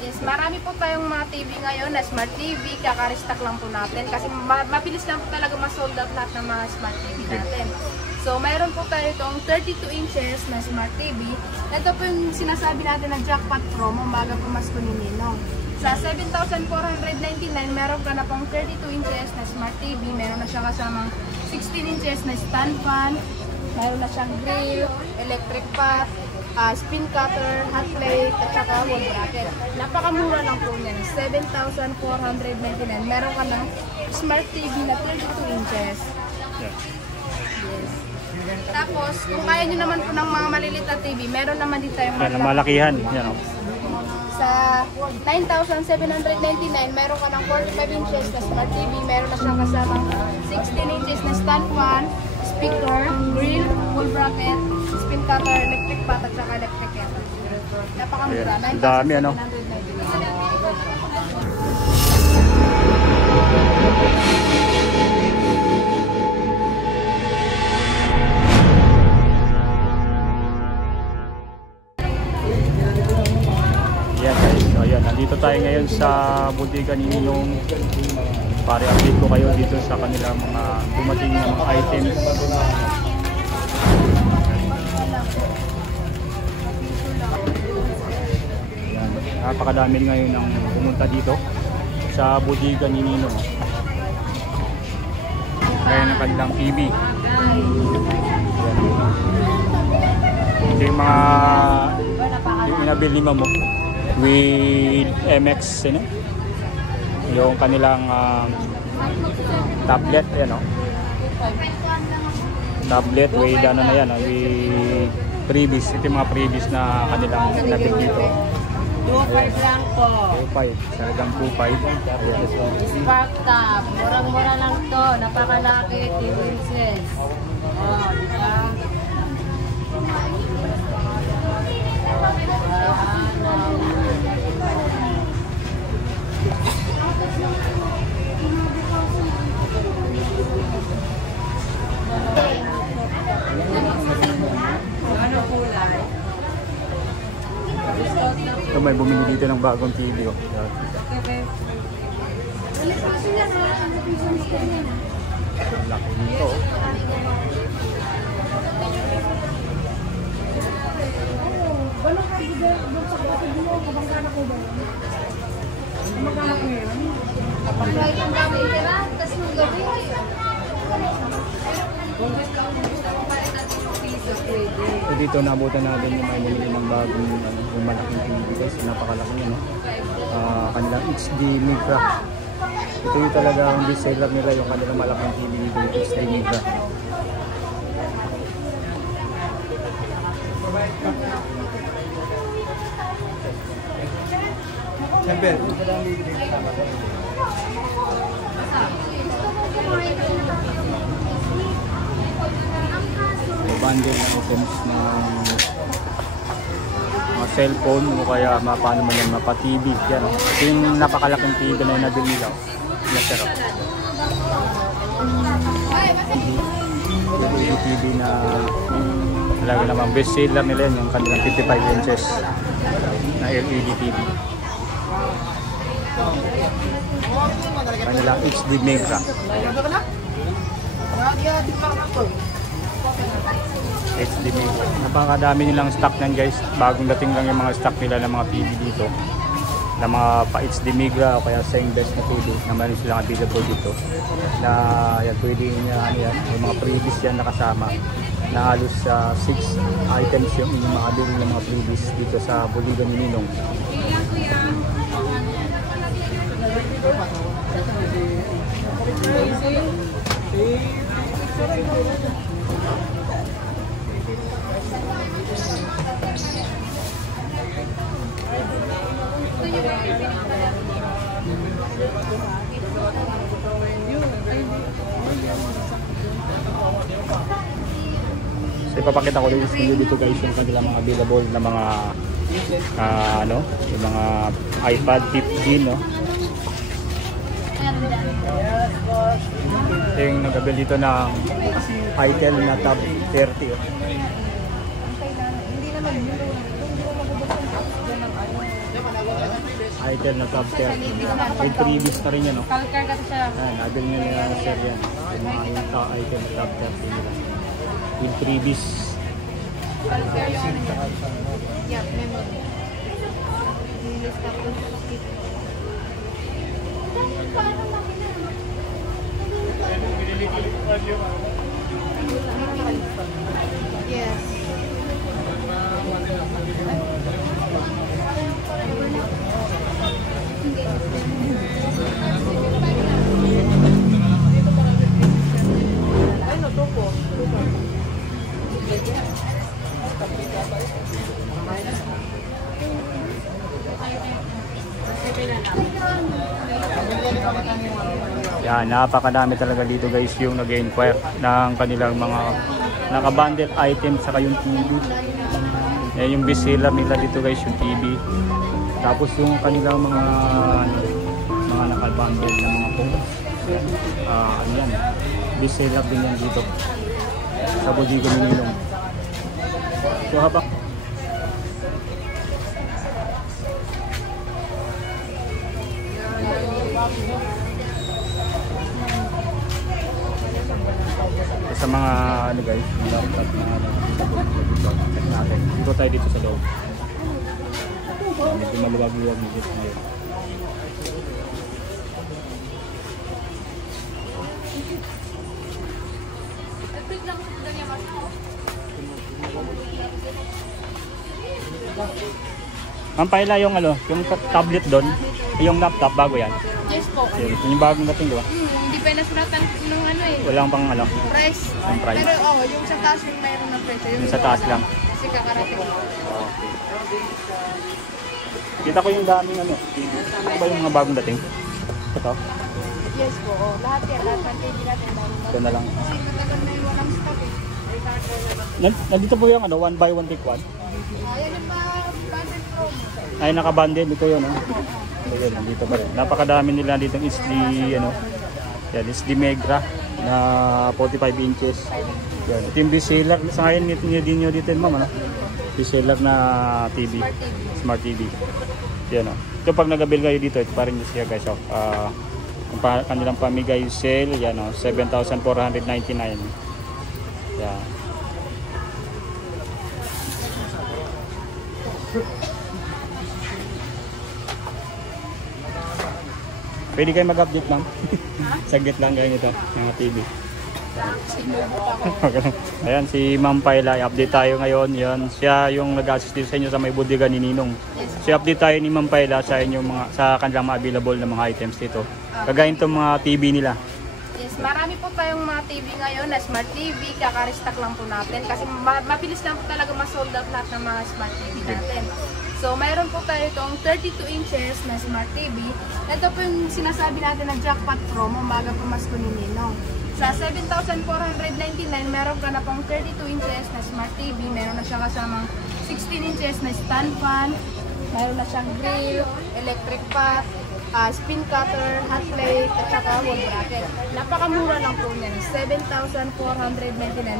Yes, marami po tayong mga TV ngayon na Smart TV, kaka-restock lang po natin kasi mabilis lang po talaga ma-sold out lahat ng mga Smart TV natin. So, mayroon po tayo itong 32 inches na Smart TV. Ito po yung sinasabi natin na jackpot promo bago pumasko ni Ninong. Sa 7,499, meron ka na pong 32 inches na Smart TV. Meron na siya kasamang 16 inches na stand fan. Meron na siyang grill, electric pot, spin cutter, hot plate, at saka wall bracket. Napakamura lang po niyan. 7,499. Meron ka ng Smart TV na 32 inches. Yes. Tapos, kung kaya nyo naman po ng mga maliliit na TV, meron naman din tayong malakihan. Yan, sa 9,799, meron ka ng 45 inches na Smart TV. Meron na siyang kasamang 16 inches na stand fan, speaker, grill, wall bracket, spin cutter, electric pot, at saka electric kettle. Napakamura. Ang dami, ano? Yan guys, so yan, nandito tayo ngayon sa bodega ni Ninong para update ko kayo dito sa kanilang mga dumating na mga items. Yan, napakadami ngayon ang pumunta dito sa bodega ni Ninong. Kaya ng kanilang TV. Ito yung mga inabili mo with MX, you know? Yung kanilang tablet, yan, no? Tablet with ano na yan, with previous. Ito yung mga previous na kanilang nabili dito. 2.5 lang po. 2.5, salagang 2.5. Spark top, murang-mura lang to, napakalaki, 2 inches. Oh, diba? Ito may bumili dito ng bagong TV. Oh. Laki nito. So dito nabutan natin yung may bumili ng bagong yung malaking TV guys. Napakalaki yun. Kanilang HD Micra. Ito yung talaga ang best seller nila, yung kanilang malaking TV dito, yung HD Micra. Siyempre. Bundle na items ng mga cellphone o kaya paano man yan, mapa-TV yan. Ito yung napakalaking TV na nabili nila. Nasarap. Yung TV na talaga namang best seller nila yan, yung kanilang 55 inches na LED TV. Kanilang HD Mega. HD Mega. Napakadami nilang stock nan guys. Bagong dating lang yung mga stock nila ng mga TV dito. Na mga pa-HD Mega o kaya sa best na TV na meron silang available dito. Na yan, pwede niya ano yan, yung mga previous yan nakasama. Na halos 6 items yung mga bili ng mga previous dito sa bodega ni Ninong. So ipapakita ko din sa inyo dito guys yung kanilang mga available na mga yung mga iPad 15, no? Ito yung nag-avail dito ng Itel na Tab 30. Itel na top 30. With previous na rin yan, no? Kalkar kasi siya. Ayan, nabil nyo nila sir yan. Yung mga Itel na top 30 nila. With previous. Kalkar yung ano niya. Yeah, memory. List up to yes. Ay, no, tupo. Yan, napakadami talaga dito guys yung nag-inquire ng kanilang mga naka-bundle items saka yung TV. Yan yung best seller nila dito guys, yung TV. Tapos yung kanilang mga naka-bundle na mga phones. Ano yan, best seller din yan dito sa Bodega ni Ninong. So habang sa mga ano guys, mga laptop na check natin. Dito tayo dito sa loob. Medyo maluwag-luwag dito ngayon. Ma'am Paila, yung ano, yung tablet doon, yung laptop bago yan. Yes po. Yung bagong dating, di ba? Hindi pa nasulatan nung ano eh. Walang pang ano. Price. Ang price. Pero yung sa taas yung mayroon ng presyo. Yung sa taas lang. Kasi kakarating ko. Kita ko yung daming ano. Ano ba yung mga bagong dating? Ito? Yes po. Lahat yan. Lahat ng TV natin. Ito na lang. Kasi matagal na yung walang stock eh. Nandito po yung ano, 1 by 1 take 1. Ayan yung mga bundle promo. Ay, naka-bundle. Ito yun. Oh. So, yun, nandito pa rin. Napakadami nila dito ng SD, ano. Yan, SD Megra na 45 inches. Yan. Ito yung reseller. Sa ngayon, din nyo dito, ma'am, ano? Reseller na TV. Smart TV. Yan, oh. Ito pag nag-avail kayo dito, ito pa rin siya guys. Oh. Yung kanilang pamigay sale, yan, oh, 7,499. Yan. Pwede kayo mag-update lang. Saglit lang kayo nito, mga TV. Ayan, si Ma'am Paila, i-update tayo ngayon. Yan, siya yung nag-assist dito sa inyo sa may bodega ni Ninong. So, update tayo ni Ma'am Paila sa inyong mga, sa kanilang mga available na mga items dito. Kagaya itong mga TV nila. Yes, marami po tayong mga TV ngayon na Smart TV. Kaka-restock lang po natin kasi mabilis lang po talaga ma-sold out lahat ng mga Smart TV natin. So, mayroon po tayo itong 32 inches na Smart TV. Ito po yung sinasabi natin na jackpot promo bago pumasko ni Ninong. Sa 7,499, meron ka na pong 32 inches na Smart TV. Meron na siya kasamang 16 inches na stand fan. Meron na siyang grill, electric pot, spin cutter, hot plate, at saka wall bracket. Napakamura lang po niyan. 7,499.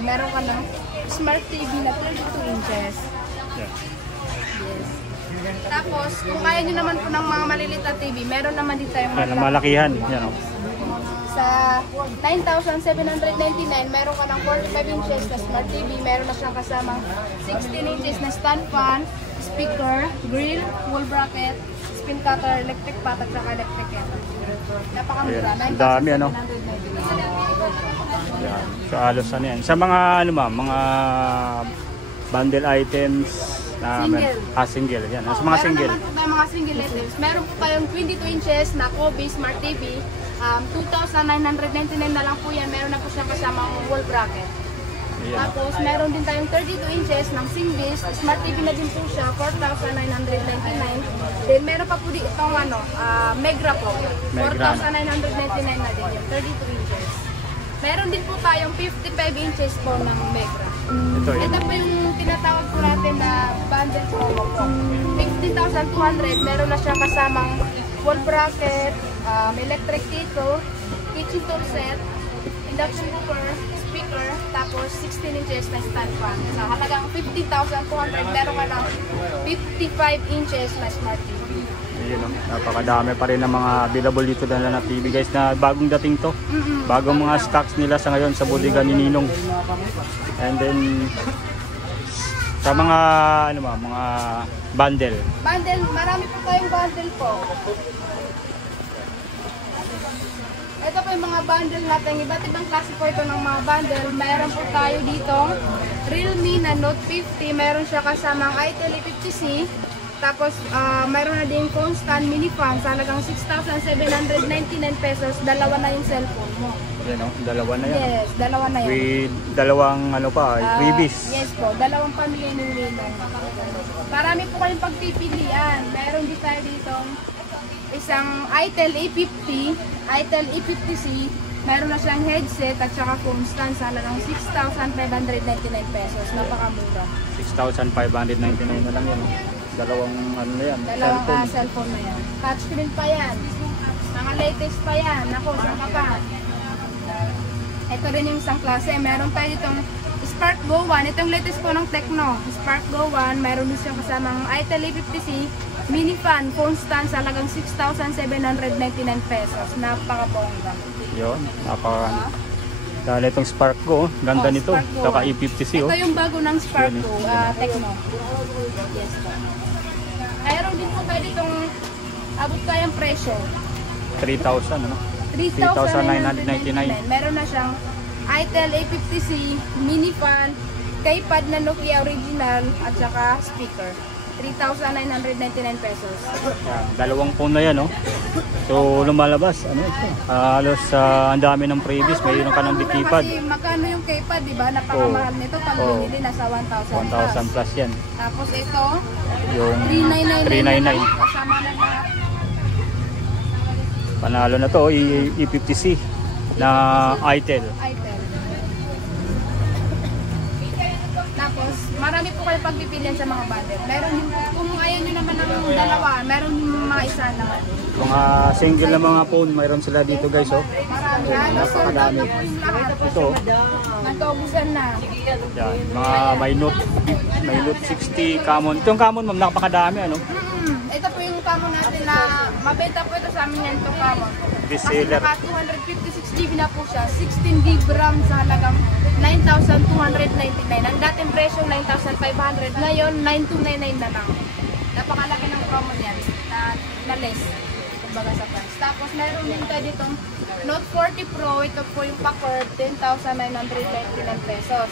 Meron ka ng Smart TV na 32 inches. Yeah. Yes. Tapos, kung kaya nyo naman po ng mga maliliit na TV, meron naman din tayong Malakihan. Yan, oh. Sa 9,799, meron ka ng 45 inches na Smart TV. Meron na siyang kasamang 16 inches na stand fan, speaker, grill, wall bracket, spin cutter, electric pot, at saka electric kettle. Napakamura. Ang dami, ano? 9,799. Yan. So, alos ano yan. Sa mga, ano ma'am, mga bundle items na Single. Single. Yan. Sa mga single. Meron naman po tayong mga single items. Meron po tayong 22 inches na Kobe Smart TV. 2,999 na lang po yan. Meron na po siyang kasamang wall bracket. Ayan. Tapos, meron din tayong 32 inches ng Singbis. Smart TV na din po siya, 4,999. Then, meron pa po din itong Megra po. 4,999 na din yung 32 inches. Meron din po tayong 55 inches po ng Megra. Ito yun. Ito po yung tinatawag po natin na bundle promo po. 15,200. Meron na siya kasamang wall bracket, electric kettle, kitchen tool set, induction cooker, speaker, tapos 16 inches na stand fan. Sa halagang 50,200, meron ka ng 55 inches na Smart TV. Yun, no? Napakadami pa rin ng mga available dito na TV guys na bagong dating to. Bagong mga stocks nila sa ngayon sa bodega ni Ninong. And then sa mga mga bundle. Bundle, marami po tayong bundle po. Ito po yung mga bundle natin. Iba't ibang klase po ito ng mga bundle. Meron po tayo dito Realme na Note 50. Meron siya kasamang itel E50C. Tapos meron na din constant mini fan sa halagang 6,799 pesos. Dalawa na yung cellphone mo. Yan, no? Dalawa na yan. Yes, dalawa na yan. With dalawang freebies. Yes po, dalawang pamilya ng Ninong. Marami po kayong pagpipilian. Meron din tayo dito isang itel E50, itel E50C. Meron na siyang headset at saka phone stand sa halagang 6,599 pesos. Napakamura. 6,599 na lang yan. Dalawang na yan. Dalawang cellphone na yan. Touchscreen pa yan. Mga latest pa yan. Ako, saan ka pa? Ito rin yung isang klase. Meron tayo ditong Spark Go 1. Ito yung latest po ng Tecno. Spark Go 1. Meron din siyang kasamang itel E50C. Mini fan, phone stand sa halagang 6,799 pesos. Napakabongga. Yun, dahil itong Spark Go, ganda nito. Spark Go. Saka E50C. Ito yung bago ng Spark Go, Tecno. Yes po. Mayroon din po tayo ditong abot kayang presyo. 3,000, no? 3,999. Meron na siyang itel A50C, mini fan, keypad na Nokia original, at saka speaker. 3,999 pesos. Yan, dalawang phone na yan, no? So, lumalabas. Ano ito? Halos ang dami ng previous. Mayroon ka ng keypad. Kasi magkano yung keypad, di ba? Napakamahal nito. Pag binili, nasa 1,000 plus yan. Tapos ito, Yung 3,999. Kasama na lahat. Panalo na to, E50C na itel. Tapos, marami po kayo pagpipilian sa mga bundle. Meron din, kung ayaw nyo naman ng dalawa, meron din mga isa naman. Mga single na mga phone, mayroon sila dito guys, oh. Marami. Napakadami. Ito, Nagkaubusan na. yan, mga may Note 60 common. Ito yung common, ma'am, napakadami, ano? Ito po yung common natin na mabenta po ito sa amin yan itong common. Best Kasi seller. naka 256 GB na po siya. 16 GB RAM sa halagang 9,299. Ang dating presyo 9,500. Ngayon 9,299 na lang. Napakalaki ng promo niyan na less. Kumbaga sa price. Tapos meron din tayo ditong Note 40 Pro. Ito po yung pa-curve 10,999 pesos.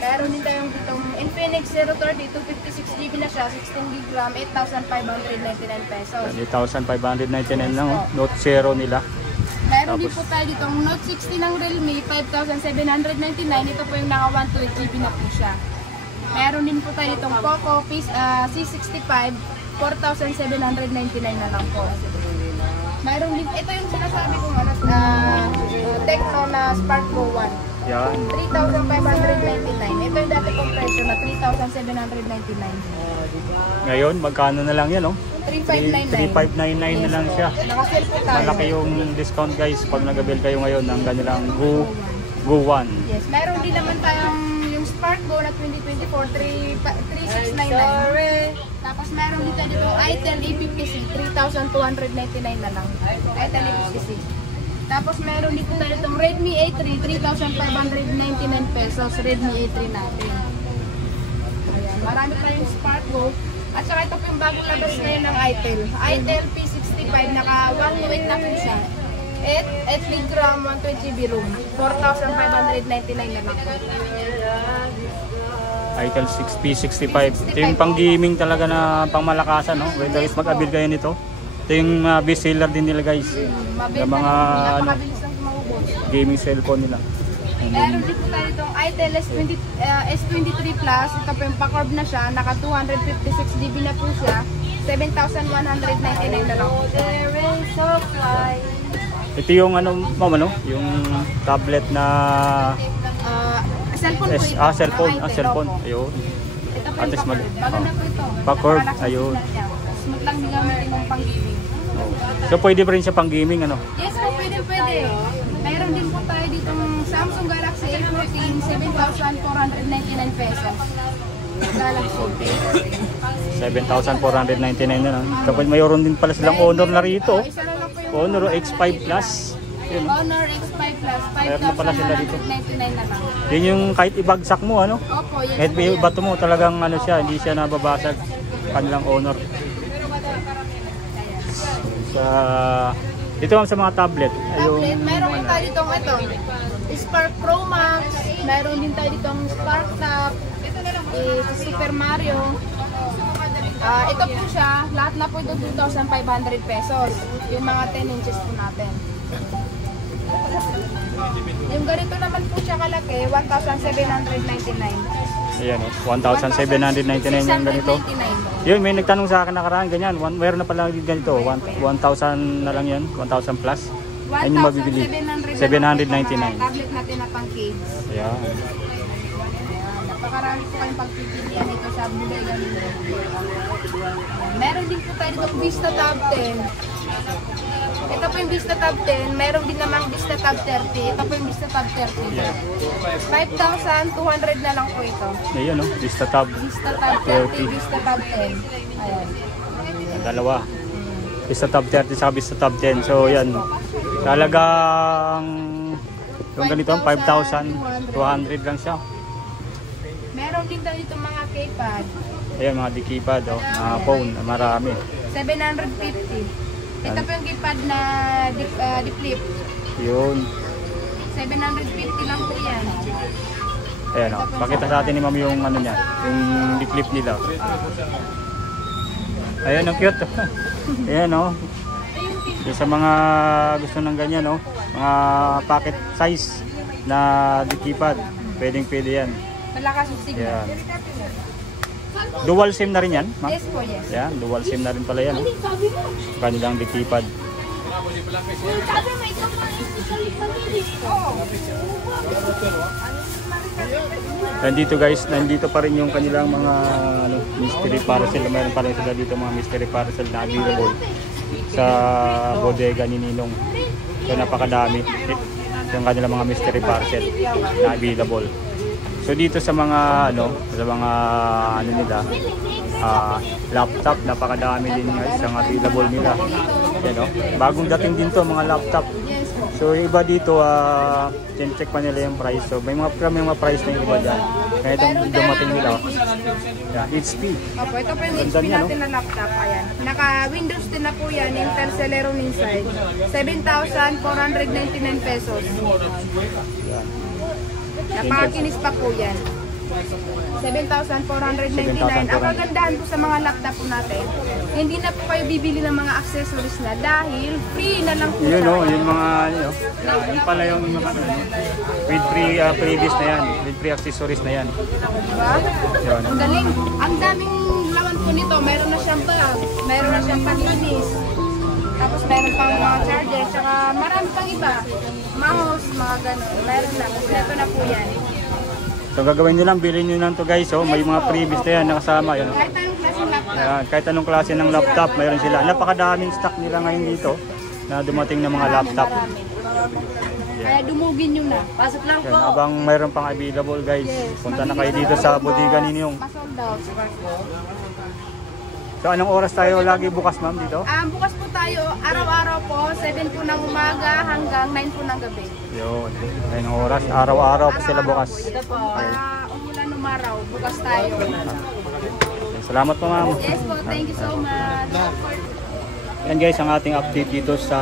Meron din tayong ditong Infinix 030, 256 GB na siya, 16 GB RAM, 8,599 pesos. 8,599 lang, oh. Note 0 nila. Meron din po tayo ditong Note 60 ng Realme, 5,799. Ito po yung naka 128 GB na po siya. Meron din po tayo ditong Poco C65, 4,799 na lang po. Meron din, ito yung sinasabi kong Tecno na Spark Go 1. Yan. 3,599. Ito yung dati kong presyo na 3,799. Ngayon, magkano na lang yan, oh? 3,599. 3,599 na lang siya. Naka-sale po tayo. Malaki yung discount guys pag nag-avail kayo ngayon ng kanilang Go 1. Yes, meron din naman tayong yung Spark Go na 2024, 3,699. Tapos meron din tayo dito itel E50C, 3,299 na lang. itel E50C. Tapos meron dito tayo itong Redmi A3, 3,599 pesos. Redmi A3 natin. Ayan, marami tayong Spark Go. At saka ito po yung bagong labas ngayon ng itel. itel P65, naka 108 na po siya. 8 GB RAM, 120 GB room. 4,599 na lang po. itel 6P65. Ito yung pang-gaming talaga na pang-malakasan, no? Whether is mag-avail kayo nito. Ito yung best seller din nila guys. Yung mga gaming cellphone nila. Meron din po tayo itong itel S23 Plus. Ito po yung pa-curve na siya. Naka 256 GB na po siya. 7,199 na lang. Ito yung yung tablet na cellphone po ito. Cellphone. Ayun. Ito po At yung least maganda po ito. pa-curve, ayun. Smooth lang gamitin ng pang-gaming. So pwede pa rin siya pang-gaming, ano? Yes po, pwede. Mayroon din po tayo ditong Samsung Galaxy A14, 7,499 pesos. Galaxy S. 7,499 na lang. Tapos mayroon din pala silang Honor na rito. Isa na lang po yung Honor X5 Plus. Yun. Honor X5 Plus. Meron na pala sila dito. 5,199 na lang. Yun yung kahit ibagsak mo, ano? Opo, yan. Kahit ibato mo, talagang ano siya, hindi siya nababasag. Kanilang Honor. Sa dito sa mga tablet. Tablet, meron din tayo ditong ito. Spark Pro Max. Meron din tayo ditong Spark Top. Super Mario. Ito po siya, lahat na po ito 2,500 pesos. Yung mga 10 inches po natin. Yung ganito naman po siya kalaki, 1,799. Ayan, 1,799 yung ganito. 699. Yun, may nagtanong sa akin nakaraan, ganyan. Meron na pala ganito, 1,000 na lang yan, 1,000 plus. Ayun yung mabibili. 799. Tablet natin na pang kids. Ayan. Napakarami po kayong pagpipilian dito sa Bodega nito. Meron din po tayo itong Vista Tab 10. Ito po yung Vista Tab 10. Meron din namang Vista Tab 30. Ito po yung Vista Tab 30. Yeah. 5,200 na lang po ito. Ayan, no? Vista Tab. Vista Tab 30, Vista Tab 10. Ayan. Dalawa. Vista Tab 30 sa Vista Tab 10. So, yan. Talagang yung ganito, 5,200 lang siya. Meron din tayo itong mga keypad. Ayan, mga di-keypad, oh. Mga phone, marami. 750. Ito po yung keypad na di-flip. Yun. 750 lang po yan. Ayan, oh. Pakita sa atin ni ma'am yung ano niya, yung di-flip nila. Ayan, ang cute. Ayan, oh. Yung sa mga gusto ng ganyan, oh. Mga pocket size na di-keypad. Pwedeng-pwede yan. Malakas yung signal. Ayan. Dual SIM na rin yan, ma'am? Yes po, yes. Yan, dual SIM na rin pala yan. Kanilang di-keypad. Nandito guys, nandito pa rin yung kanilang mga mystery parcel. Mayroon pa rin sila dito mga mystery parcel na available sa bodega ni Ninong. So napakadami yung kanilang mga mystery parcel na available. So dito sa mga nila laptop, napakadami din guys ang available nila. Yan, no? Bagong dating din to mga laptop. So yung iba dito check pa nila yung price. So may mga price na yung iba dyan. Kaya itong dumating nila. Yeah, HP. Opo, ito po yung HP natin na laptop. Ayan. Naka-Windows din na po yan. Intel Celeron inside. 7,499 pesos. Yan. Napakakinis pa po yan. 7,499. Ang kagandahan po sa mga laptop po natin, hindi na po kayo bibili ng mga accessories na dahil free na lang po. Yun o, yung mga yun pala yung mga with free previous na yan, with free accessories na yan. Diba? Yun. Ang galing. Ang daming laman po nito. Meron na siyang bag, meron na siyang panlinis. Tapos meron pang mga charger, saka marami pang iba. Mouse, mga ganun. Meron na. Kasi ito na po yan. So gagawin nyo lang, bilhin nyo lang to guys. So, may mga freebies na yan nakasama. Yun. Kahit anong klaseng laptop. Ayan, kahit anong klase ng laptop, mayroon sila. Napakadaming stock nila ngayon dito na dumating ng mga laptop. Marami. Kaya dumugin nyo na. Pasok lang Yan, po. abang mayroon pang available guys. Punta na kayo dito sa bodega ninyong. Masold out. So anong oras tayo lagi bukas ma'am dito? Bukas po tayo, araw-araw po, 7 po ng umaga hanggang 9 po ng gabi. Yun, ayun ang oras. Araw-araw po sila bukas. Ito po, umulan umaraw, bukas tayo. Salamat po ma'am. Yes po, thank you so much. Yan guys, ang ating update dito sa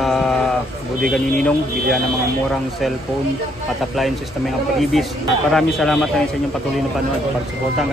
bodega ni Ninong. Bilihan ng mga murang cellphone at appliances na mga freebies. Maraming salamat na sa inyong patuloy na panonood at pagsuporta.